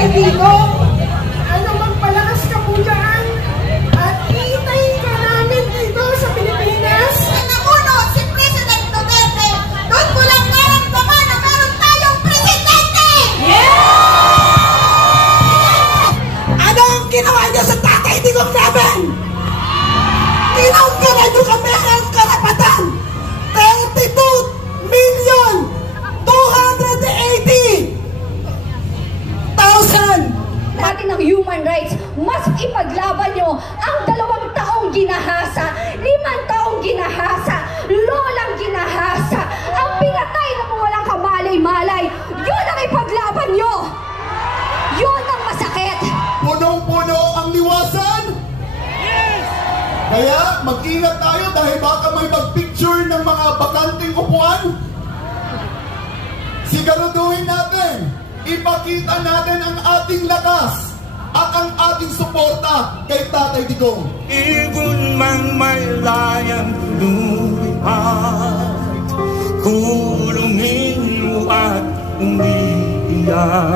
Tatay Digo, ano magpalakas ka po dyan at iitayin ka namin dito sa Pilipinas. Namuno si President Duterte, doon ko lang naramdaman na meron tayong presidente! Ano ang ginawa niyo sa Tatay Digong namin? Tinanggalan niyo kami ang karapatan. 32,280,000 natin ng human rights, mas ipaglaban nyo ang 2 taong ginahasa, 5 taong ginahasa, lolang ginahasa, ang pinatay na walang kamalay-malay. Yun ang ipaglaban nyo. Yun ang masakit. Punong-puno ang liwasan. Yes! Kaya mag-ingat tayo dahil baka may mag-picture ng mga bakanting upuan. Siguraduhin natin, ipakita natin ang ating lakas at ang ating suporta kay Tatay Digong. Ibon man may layang lumipat, kulungin mo at umiiyak.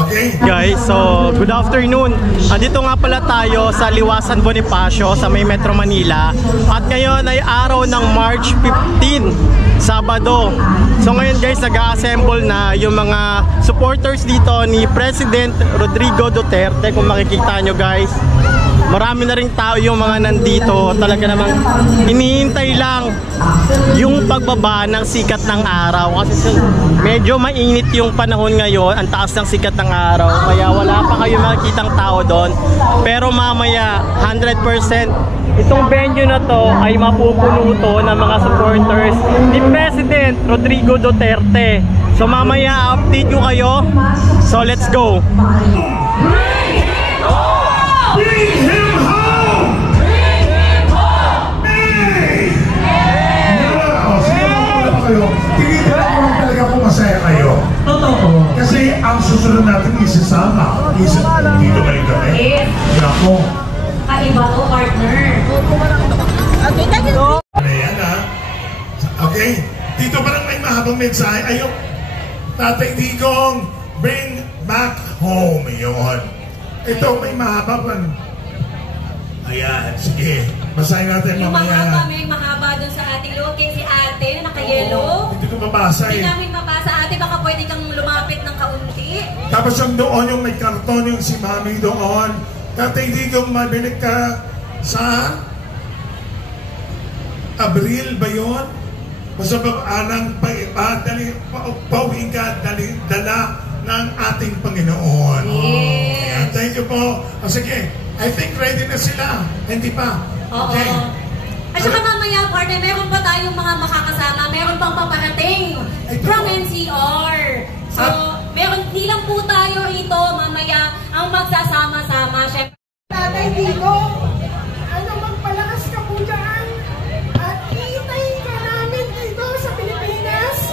Okay. Guys, so good afternoon. Andito nga pala tayo sa Liwasan Bonifacio sa may Metro Manila. At ngayon ay araw ng March 15, Sabado. So ngayon guys, nag-assemble na yung mga supporters dito ni President Rodrigo Duterte. Kung makikita nyo guys, marami na ring tao yung mga nandito. Talaga namang hinihintay lang yung pagbaba ng sikat ng araw. Kasi medyo mainit yung panahon ngayon, ang taas ng sikat ng araw. Kaya wala pa kayo makikitang tao doon. Pero mamaya, 100% itong venue na to ay mapupuno to ng mga supporters ni President Rodrigo Duterte. So mamaya, update ko kayo. So let's go! Bring him home! Bring him home! Hey! Kayo, tingin ko lang talaga kung masaya kayo. Totoo. Kasi ang susunod natin isasama. Dito ba rin kami? Hindi ako. Kaiba to, partner. Ayan ha. Okay. Dito ba lang may mahabang mensahe? Ayun. Tatay Digong, bring back home. Yun. Ito may mahaba pa. Ayan. Sige. Basahin natin yung mamaya. Yung mahaba, may mahaba dun sa ating look. Kaya si ate na naka-yellow. Hindi ko mabasa eh. Hindi namin mabasa. Ate, baka pwede kang lumapit ng kaunti. Tapos yung doon yung may karton yung si Mami doon. Tatay Digong, mabilik ka sa Abril ba yun? Basta babaanang pauwiin ka dala ng ating Panginoon. Yes. Ayan, thank you po. Sige, I think ready na sila. Hindi pa. Okay. At saka mamaya, partner, meron pa tayong mga makakasama. Meron pang paparating from NCR. So, meron, di lang po tayo rito mamaya ang magsasama-sama. Tatay Digo, ano magpalakas ka po dyan at iitayin ka namin dito sa Pilipinas.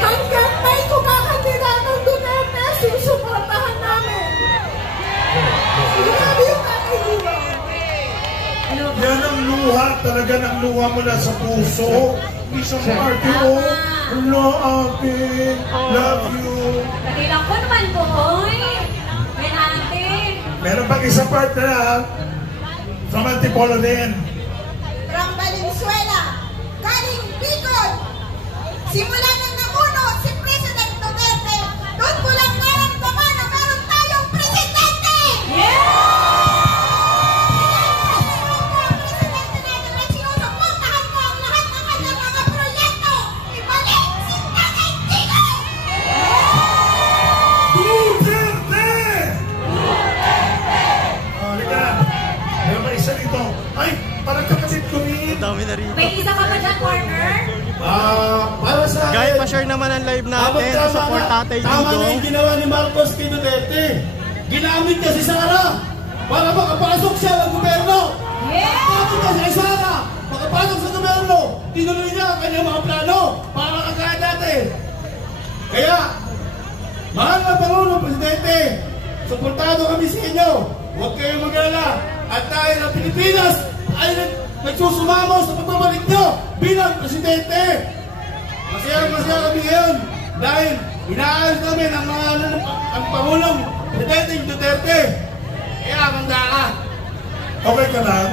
Hanggang may kumakandidatang Duterte, susuportahan namin. Sinabi yung Tatay Digo. Yan ang luha, talaga ng luha mula sa puso. Hindi siya party, oh. Hello, Ate. Love you. Nakilang ko naman, boy. May natin. Meron pang isa part na from Antipolo din. From Valenzuela. Galing Bicol. Simula nang namuno si President Duterte, doon ko lang naramdaman na meron tayong presidente! Yeah! May isa ka ba dyan, partner? Para sa Guys, pa-share naman ang live natin. Support Tatay Digong. Tama na yung ginawa ni Marcos kay Duterte. Ginamit niya si Sara para makapasok siya ng gobyerno. Yeah! Tapos niya si Sara, makapasok sa gobyerno. Tinuloy niya ang kanyang mga plano para makagaya dati. Kaya, mahal na Pangulong Presidente, suportado kami sa inyo. Huwag kayong mag-alala. At tayo ng Pilipinas ay nagsusumamo sa pagbabalik nyo bilang presidente. Masaya kami ngayon dahil inaayos namin ang Pangulong Presidente Duterte. Kaya manda ka. Okay ka lang?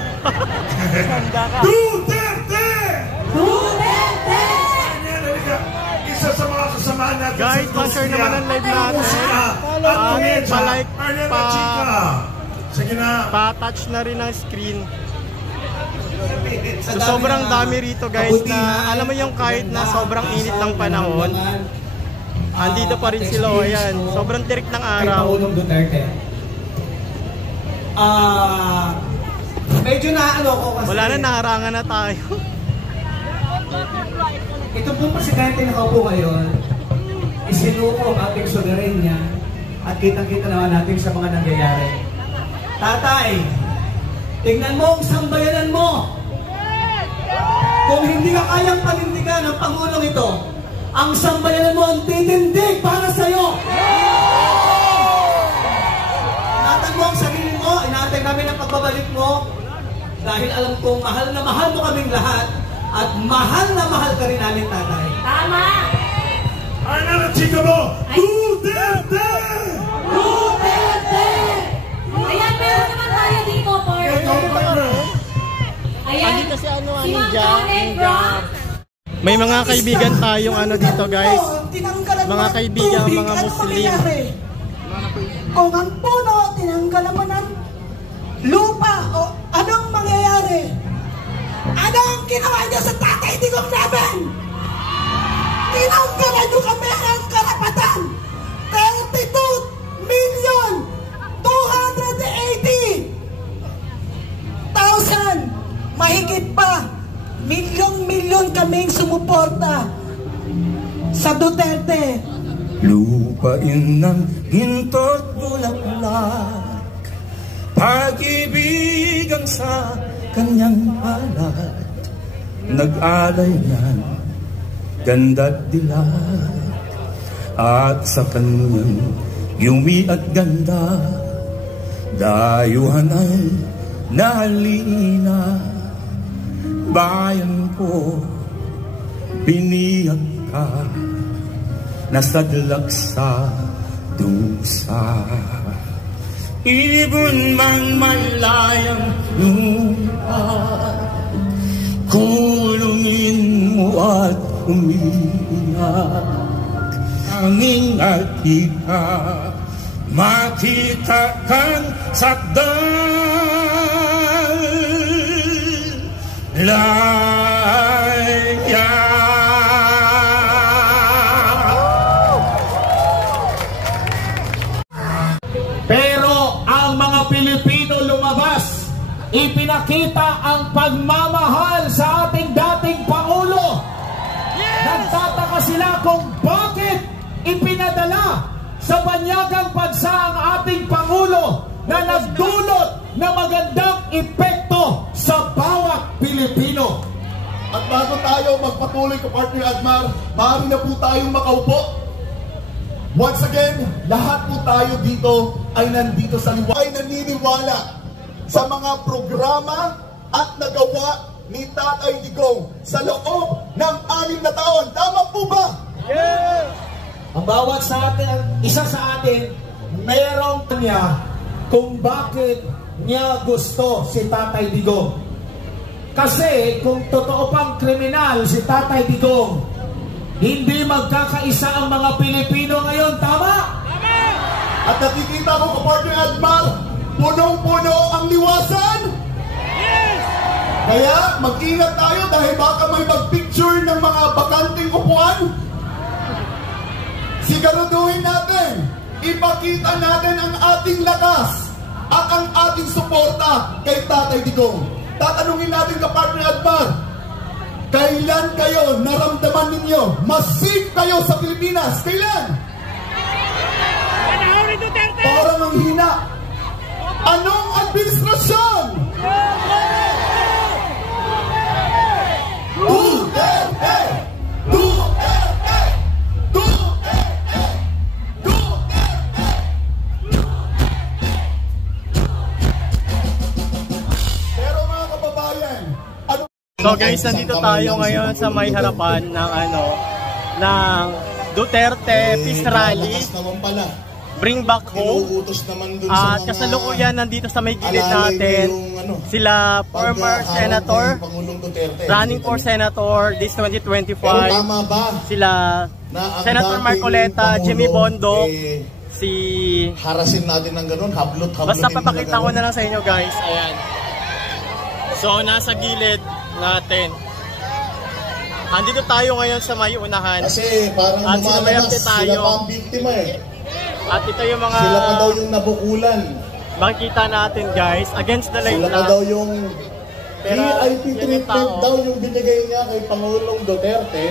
Duterte! Duterte! Isa sa mga kasama natin Guys, pa-share naman ang live natin. Pa-like, sige na. Pa-touch na rin ang screen. So, sobrang dami rito guys na alam mo yung kahit na sobrang init ng panahon, andito pa rin sila. O yan, sobrang tirik ng araw. Medyo na ano ko kasi. Wala na, naharangan na tayo. Ito pong presidente na kaupo ngayon, isinuko ang ating soberenya at kitang-kita naman natin sa mga nangyayari. Tatay, tingnan mo ang sambayanan mo. Kung hindi ka kayang panindigan ng Pangulong ito, ang sambayanan mo ang titindig para sa'yo. Inatag mo ang sarili mo, inatag namin ang pagbabalik mo, dahil alam kong mahal na mahal mo kaming lahat at mahal na mahal ka rin namin, tatay. Tama! Ay na na, chika mo! Duterte! Duterte! Ayan, meron naman tayo dito, partner. Ayan, Andito si ano, si Ma'am Ninja. Negra. May mga kaibigan tayong ano dito guys. Mga kaibigan, mga Muslim. Kung ang puno, tinanggalan mo ng lupa, o anong mangyayari? Ano ang ginawa niya sa tatay digong namin? Tinanggalan niyo kami ng karapatan. 32,280,000. Mahigit pa. Milyong-milyon kaming sumuporta sa Duterte. Lupain ng ginto't bulaklak, pag-ibigan sa kanyang alat, nag-alay ng ganda't dilag, at sa kanyang yumi at ganda, dayuhan ay nahalina. Bayan ko, biniyak ka, nasadlak sa dusa. Ibon mang malayang lupa, kulungin mo at umiyak. Anging akita, makita kang sakdal. Laya. Pero ang mga Pilipino lumabas, ipinakita ang pagmamahal sa ating dating Pangulo. Nagtataka sila kung bakit ipinadala sa banyagang bansa ang ating Pangulo na nagdulot na magandang epekto sa bawat Pilipino. At bago tayo magpatuloy ka partner Admar, maaari na po tayong makaupo. Once again, lahat po tayo dito ay nandito sa liwa. Ay naniniwala sa mga programa at nagawa ni Tatay Digong sa loob ng 6 na taon. Tama po ba? Yes! Ang bawat sa atin, isa sa atin, mayroong niya kung bakit niya gusto si Tatay Digong. Kasi kung totoo pang kriminal si Tatay Digong, hindi magkakaisa ang mga Pilipino ngayon, tama? At nakikita ko ka partner Admar, punong-puno ang liwasan. Yes! Kaya mag-ingat tayo dahil baka may mag-picture ng mga bakanting upuan. Siguraduhin natin, ipakita natin ang ating lakas at ang ating suporta kay Tatay Digong. Tatanungin natin ka partner Admar, kailan kayo naramdaman ninyo masig kayo sa Pilipinas? Kailan? Parang ang hina. Anong administrasyon? Duterte! Duterte! Duterte! Duterte! Pero mga kababayan, So guys, nandito tayo ngayon sa may harapan ng ng Duterte Peace Rally, Bring Back Home. At kasalukuyan nandito sa may gilid natin sila former Senator, running for Senator this 2025, sila Senator Marcoleta, Jimmy Bondo, si... Harasin natin ng ganun, hablot. Basta papakita ko na lang sa inyo guys, ayan. So nasa gilid natin. Andito tayo ngayon sa may unahan. Kasi parang at lumalabas, sila pa ang biktima eh. At ito yung mga... Sila pa daw yung nabukulan. Makikita natin guys, against the light sila pa daw yung VIP treatment daw yung binigay niya kay Pangulong Duterte.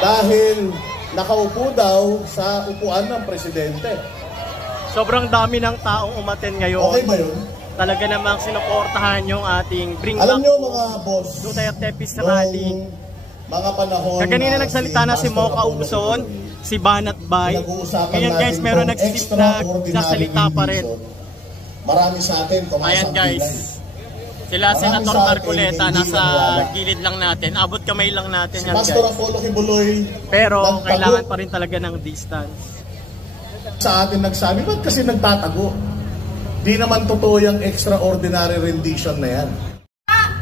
Dahil nakaupo daw sa upuan ng presidente. Sobrang dami ng taong umaten ngayon. Okay ba yun? Talaga namang sinuportahan yung ating Bring Alam Back nyo mga boss, Duterte Peace Rally. Mga panahon Kaganina nagsalita na si Mocha Uson, si Banat Bay. Ngayon guys, meron nagsasalita pa rin. Marami sa atin. Ayan guys, sila Senator Marcoleta nasa gilid lang natin. Abot kamay lang natin yan guys. Pero kailangan pa rin talaga ng distance. Sa atin nagsabi, ba't kasi nagtatago? Di naman totoo yung extraordinary rendition na yan.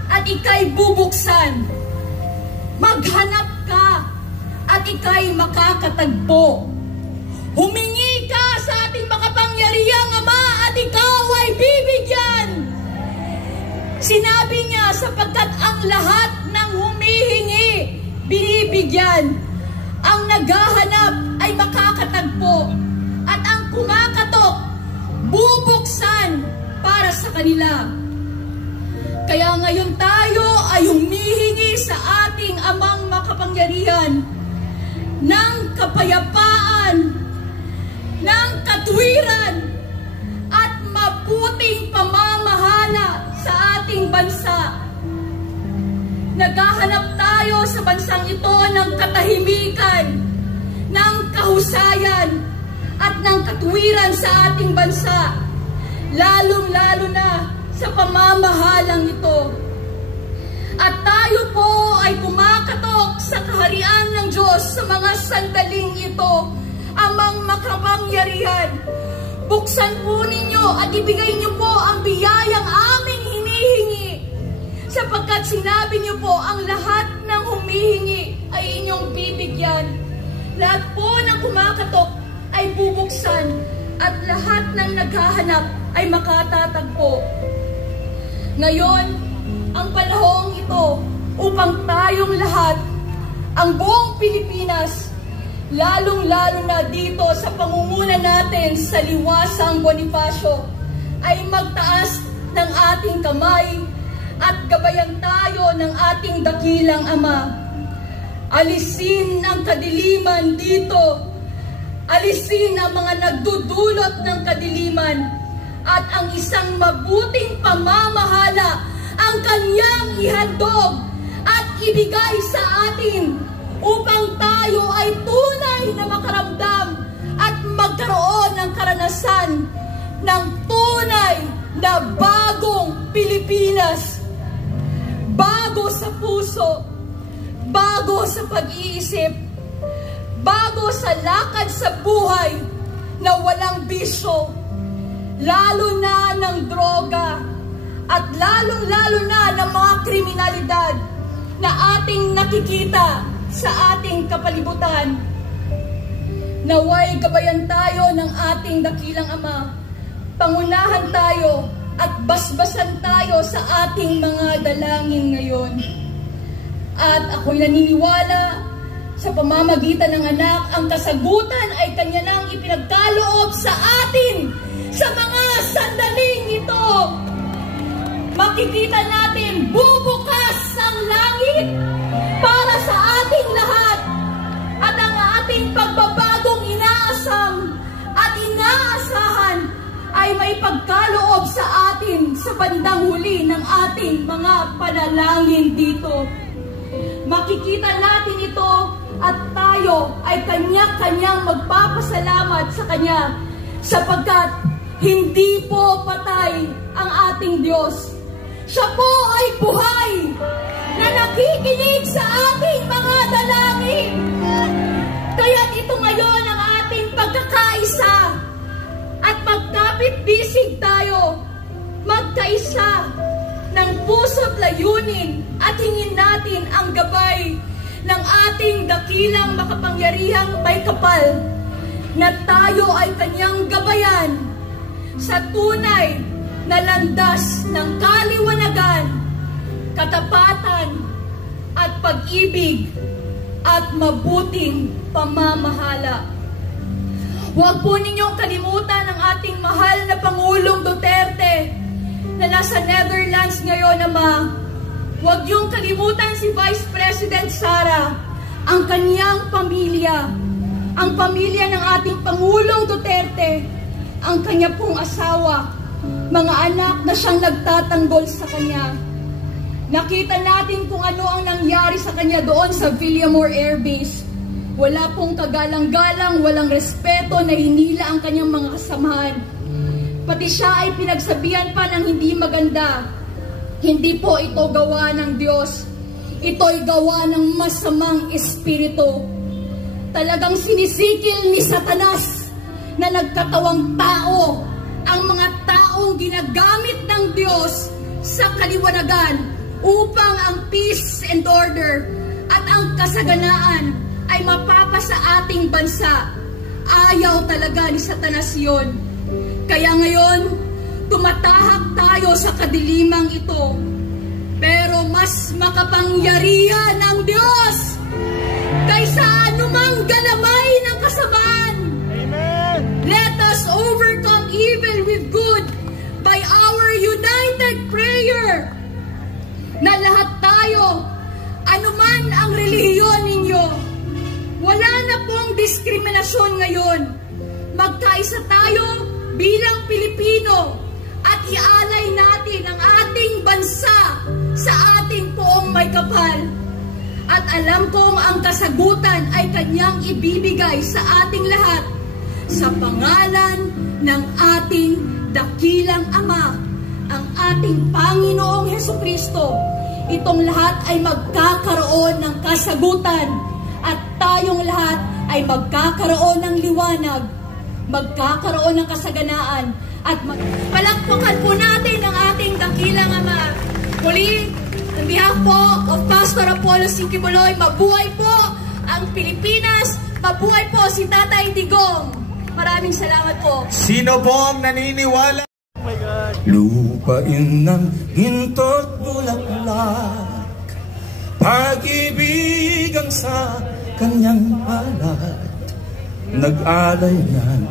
At ika'y bubuksan. Maghanap ka at ika'y makakatagpo. Humingi ka sa ating makapangyarihang Ama at ikaw ay bibigyan. Sinabi niya sapagkat ang lahat ng humihingi, binibigyan. Ang naghahanap ay makakatagpo. At ang kumakatok, bubuksan para sa kanila. Kaya ngayon tayo ay humihingi sa ating Amang makapangyarihan ng kapayapaan, ng katwiran, at mabuting pamamahala sa ating bansa. Naghahanap tayo sa bansang ito ng katahimikan, ng kahusayan, at ng katwiran sa ating bansa, lalong-lalo na sa pamamahalang ito. At tayo po ay kumakatok sa kaharian ng Diyos sa mga sandaling ito. Amang makapangyarihan, buksan po ninyo at ibigay niyo po ang biyayang aming hinihingi, sapagkat sinabi niyo po ang lahat ng humihingi ay inyong bibigyan. Lahat po ng kumakatok ay bubuksan at lahat ng naghahanap ay makatatagpo. Ngayon, ang panahong ito upang tayong lahat, ang buong Pilipinas, lalong-lalo na dito sa pangunguna natin sa Liwasang Bonifacio, ay magtaas ng ating kamay at gabayan tayo ng ating dakilang Ama. Alisin ang kadiliman dito. Alisin ang mga nagdudulot ng kadiliman at ang isang mabuting pamamahala ang kanyang ihandog at ibigay sa atin upang tayo ay tunay na makaramdam at magkaroon ng karanasan ng tunay na bagong Pilipinas. Bago sa puso, bago sa pag-iisip, bago sa lakad sa buhay na walang bisyo, lalo na ng droga at lalong-lalo na ng mga kriminalidad na ating nakikita sa ating kapalibutan. Naway gabayan tayo ng ating dakilang Ama, pangunahan tayo at basbasan tayo sa ating mga dalangin ngayon. At ako'y naniniwala sa pamamagitan ng anak, ang kasagutan ay kanya nang ipinagkaloob sa atin sa mga sandaling ito. Makikita natin bubukas ang langit para sa ating lahat at ang ating pagbabagong inaasam at inaasahan ay may pagkaloob sa atin sa bandang huli ng ating mga panalangin dito. Makikita natin ito at tayo ay kanya-kanyang magpapasalamat sa Kanya sapagkat hindi po patay ang ating Diyos. Siya po ay buhay magkaisa at magkapit-bisig tayo, magkaisa ng puso't layunin at hingin natin ang gabay ng ating dakilang makapangyarihang may kapal na tayo ay kanyang gabayan sa tunay na landas ng kaliwanagan, katapatan at pag-ibig at mabuting pamamahala. Huwag po ninyong kalimutan ang ating mahal na Pangulong Duterte na nasa Netherlands ngayon, Ama. Huwag niyong kalimutan si Vice President Sara, ang kanyang pamilya, ang pamilya ng ating Pangulong Duterte, ang kanya pong asawa, mga anak na siyang nagtatanggol sa kanya. Nakita natin kung ano ang nangyari sa kanya doon sa Villamor Air Base. Wala pong kagalang-galang, walang respeto na hinila ang kanyang mga kasamahan. Pati siya ay pinagsabihan pa ng hindi maganda. Hindi po ito gawa ng Diyos. Ito'y gawa ng masamang espiritu. Talagang sinisikil ni Satanas na nagkatawang tao ang mga taong ginagamit ng Diyos sa kaliwanagan upang ang peace and order at ang kasaganaan ay mapapa sa ating bansa. Ayaw talaga ni Satanas yun. Kaya ngayon, tumatahak tayo sa kadilimang ito. Pero mas makapangyarihan ng Diyos kaysa anumang galamay ng kasamaan. Amen. Let us overcome evil with good by our united prayer. Na lahat tayo, anuman ang relihiyon ninyo, wala na pong diskriminasyon ngayon. Magkaisa tayo bilang Pilipino at ialay natin ang ating bansa sa ating poong may kapal. At alam kong ang kasagutan ay kanyang ibibigay sa ating lahat sa pangalan ng ating dakilang Ama, ang ating Panginoong Hesukristo. Itong lahat ay magkakaroon ng kasagutan at tayong lahat ay magkakaroon ng liwanag, magkakaroon ng kasaganaan at palakpakan po natin ang ating dakilang Ama. Muli, on behalf po of Pastor Apollo Siquiboloy, mabuhay po ang Pilipinas, mabuhay po si Tatay Digong. Maraming salamat po. Sino po ang naniniwala? Lupain ng ginto't bulaklak, pag-ibig ang sa kanyang alat, nag-alay ng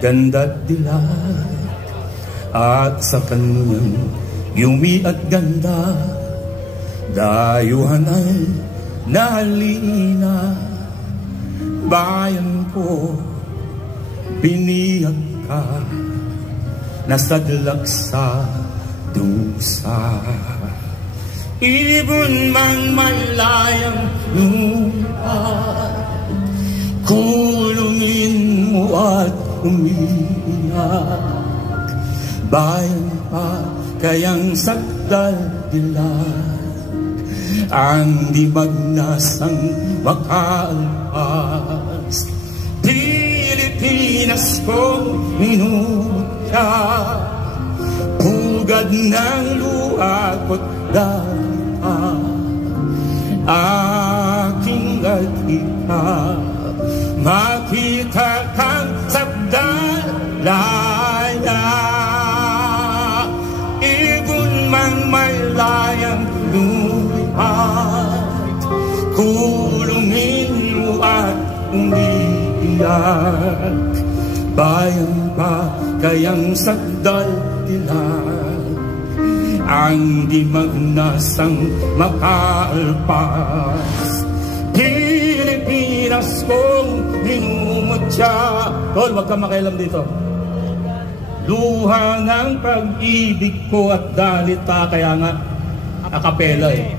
ganda't dilag, at sa kanyang yumi at ganda, dayuhan ay nahalina. Bayan ko, biniyag ka, nasadlak sa dusa. Ibon mang malayang lupa, kulungin mo at umiiyak. Bayan pa kayang sakdal dilag, ang di magnasang makaalpas. Pilipinas kong minutya, pugad ng luha ko't data, aking alita, makita kang sabdalaya. Ibon mang may layang lumipat, kulungin mo at umiiyak. Bayan pa kayang sakdal dilag, ang di magnasang makaalpas. Pilipinas kong minumutya. Tol, wag ka makialam dito. Luha ng pag-ibig ko at dalita. Kaya nga, akapela eh.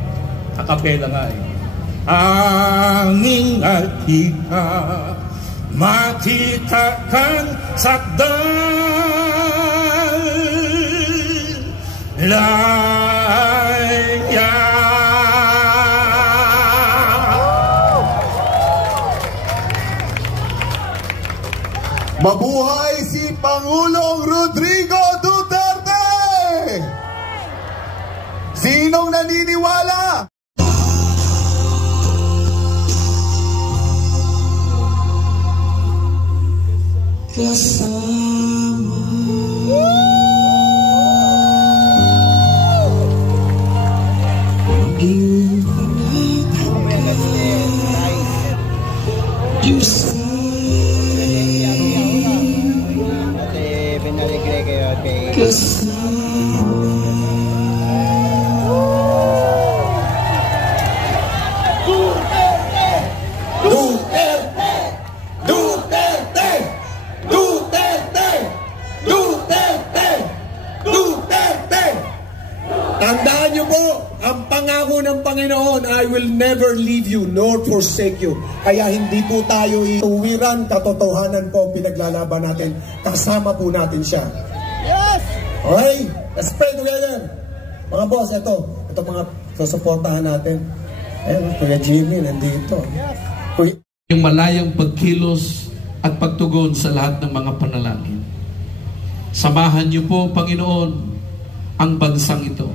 Akapela nga eh. Anging altika, makita kang sakdal laya. Mabuhay si Pangulong Rodrigo Duterte! Sinong naniniwala? Kasama maging Diyos Tandaan niyo po, ang pangako ng Panginoon, I will never leave you nor forsake you. Kaya hindi po tayo iuwiran, katotohanan po pinaglalaban natin. Kasama po natin siya. Yes! Okay, let's pray together. Mga boss, ito mga susuportahan natin. Kuya Jimmy, nandito. Yung malayang pagkilos at pagtugon sa lahat ng mga panalangin. Samahan niyo po, Panginoon, ang bansang ito.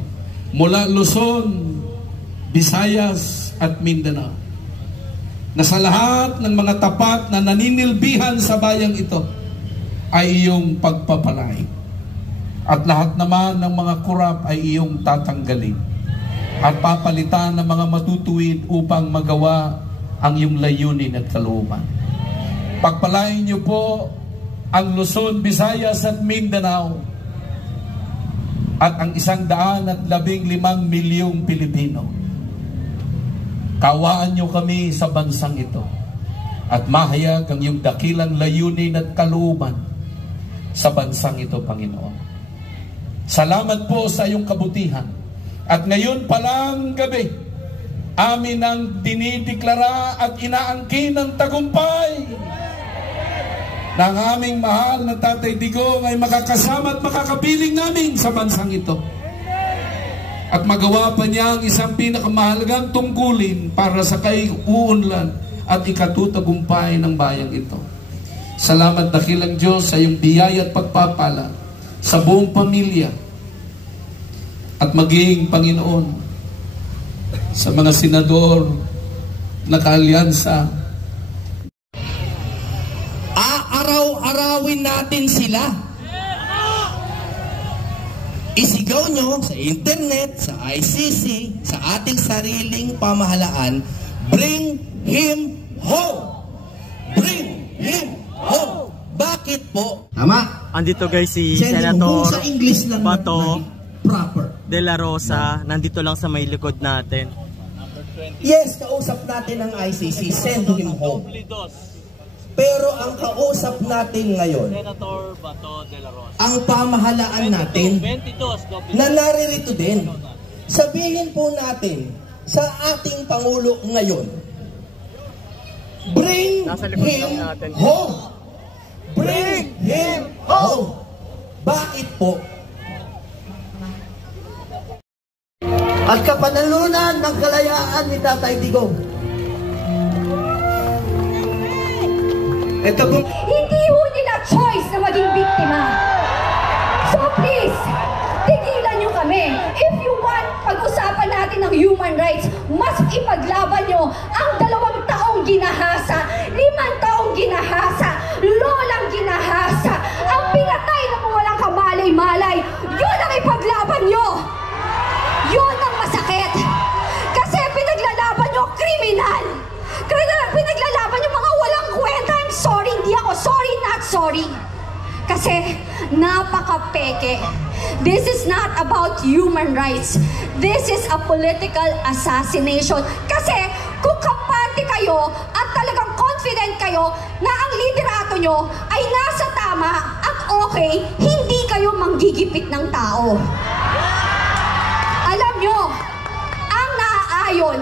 Mula Luzon, Visayas at Mindanao. Na sa lahat ng mga tapat na naninilbihan sa bayang ito ay iyong pagpapalay. At lahat naman ng mga kurap ay iyong tatanggalin. At papalitan ng mga matutuwid upang magawa ang iyong layunin at kalooban. Pagpalain niyo po ang Luzon, Visayas at Mindanao at ang 115 milyong Pilipino. Kawaan niyo kami sa bansang ito at mahayag ang iyong dakilang layunin at kalooban sa bansang ito, Panginoon. Salamat po sa iyong kabutihan. At ngayon palang gabi, amin ang dinideklara at inaangkin ng tagumpay ng aming mahal na Tatay Digong ay makakasama at makakapiling namin sa bansang ito. At magawa pa niya ang isang pinakamahalagang tungkulin para sa kaiuunlad at ikatutagumpay ng bayang ito. Salamat dakilang Diyos sa iyong biyaya at pagpapala sa buong pamilya at maging Panginoon sa mga senador na kaalyansa. Aaraw-arawin natin sila. Isigaw nyo sa internet, sa ICC, sa ating sariling pamahalaan, bring him home! Bring him home! Bakit po? Tama. Andito guys si Senator Bato de la Rosa. Nandito lang sa may likod natin. Yes, kausap natin ang ICC. Send him home. Pero ang kausap natin ngayon, Senator Bato de la Rosa, ang pamahalaan natin na naririto din. Sabihin po natin sa ating Pangulo ngayon, bring him home! Bring him home! Bakit po? At kapanalunan ng kalayaan ni Tatay Digong. Ito po. Hindi ho nila choice na maging biktima. So please, tigilan nyo kami. If you want, pag-usapan natin ng human rights, mas ipaglaban nyo ang 2 taong ginahasa, 5 taong ginahasa, lolang ginahasa, ang pinatay na walang kamalay-malay. Yun ang ipaglaban nyo. Yun ang masakit. Kasi pinaglalaban nyo kriminal. Pinaglalaban yung mga walang kwenta. I'm sorry, hindi ako sorry, not sorry. Kasi napaka-peke. This is not about human rights. This is a political assassination. Kasi kung kampante kayo at talagang confident kayo na ang liderato nyo ay nasa tama at okay, hindi kayo manggigipit ng tao. Alam nyo, ang naaayon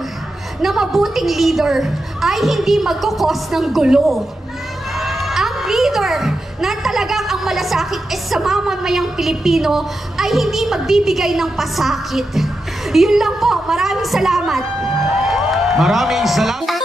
na mabuting leader ay hindi magkukos ng gulo. Ang leader na talagang ang malasakit is sa mamamayang Pilipino ay hindi magbibigay ng pasakit. Yun lang po. Maraming salamat. Maraming salamat.